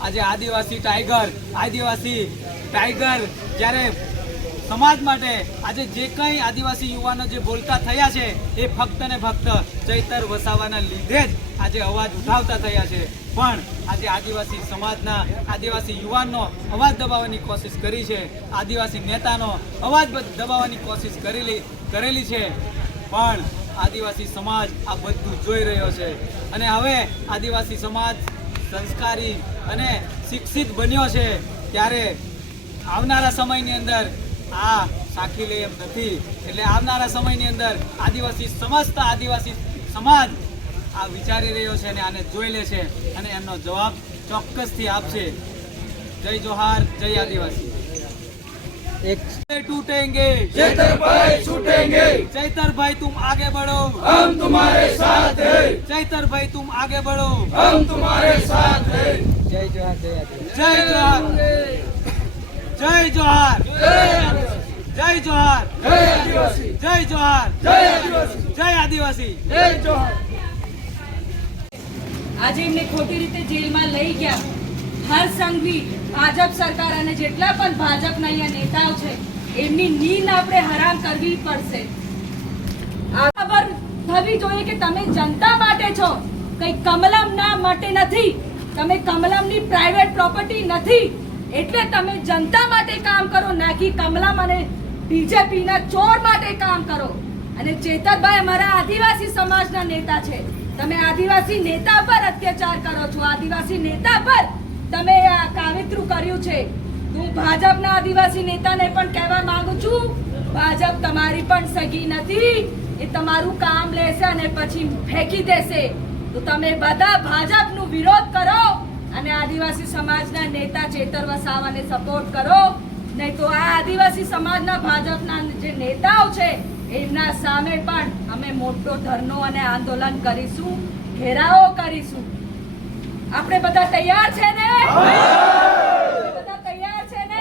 આજે આદિવાસી ટાઈગર જ્યારે સમાજ માટે આજે જે કંઈ આદિવાસી યુવાનો જે બોલતા થયા છે એ ફક્ત ને ફક્ત ચૈતર વસાવાના લીધે જ આજે અવાજ ઉઠાવતા થયા છે। પણ આજે આદિવાસી સમાજના આદિવાસી યુવાનનો અવાજ દબાવવાની કોશિશ કરી છે, આદિવાસી નેતાનો અવાજ દબાવવાની કોશિશ કરેલી છે, પણ આદિવાસી સમાજ આ બધું જોઈ રહ્યો છે અને હવે આદિવાસી સમાજ સંસ્કારી અને શિક્ષિત બન્યો છે। ત્યારે આવનારા સમયની અંદર આ સાખી લે એમ નથી, એટલે આવનારા સમયની અંદર સમસ્ત આદિવાસી સમાજ આ વિચારી રહ્યો છે અને આને જોઈ લે છે અને એમનો જવાબ ચોક્કસથી આપશે। જય જોહાર, જય આદિવાસી। टूटेंगे चैतर भाई छूटेंगे, चैतर भाई तुम आगे बढ़ो, हम तुम्हारे साथ हैं, चैतर भाई तुम आगे बढ़ो, हम तुम्हारे साथ हैं। जय जोहार, जय जोहार, जय जोहार, जय जोहार, जय आदिवासी, जय जोहार, जय आदिवासी, जय आदिवासी, जय जोहार। આજે એમને ખોટી રીતે જેલમાં લઈ ગયા। હર સંઘવી ભાજપ સરકાર અને જેટલા પણ ભાજપના અહીંયા નેતાઓ છે એમની નીંદ આપણે હરામ કરવી પડશે। આ ખબર થવી જોઈએ કે તમે જનતા માટે છો, કઈ કમલમના માટે નથી। તમે કમલમની પ્રાઇવેટ પ્રોપર્ટી નથી, એટલે તમે જનતા માટે કામ કરો, ના કે કમલમ અને બીજેપીના ચોર માટે કામ કરો। અને ચેતરભાઈ અમારા આદિવાસી સમાજના નેતા છે, તમે આદિવાસી નેતા પર અત્યાચાર કરો છો, આદિવાસી નેતા પર તમે આ કાવતરું કર્યું છે। હું ભાજપના આદિવાસી નેતાને પણ કહેવા માંગુ છું, ભાજપ તમારી પણ સગી નથી, એ તમારું કામ લેશે અને પછી ફેંકી દેશે। તો તમે બધા ભાજપનો વિરોધ કરો અને આદિવાસી સમાજના નેતા ચેતર વસાવાને સપોર્ટ કરો, નહીં તો આ આદિવાસી સમાજના ભાજપના જે નેતાઓ છે એમના સામે પણ અમે મોટો ધરનો અને આંદોલન કરીશું, ઘેરાવો કરીશું। આપણે બધા તૈયાર છે ને? બધા તૈયાર છે ને?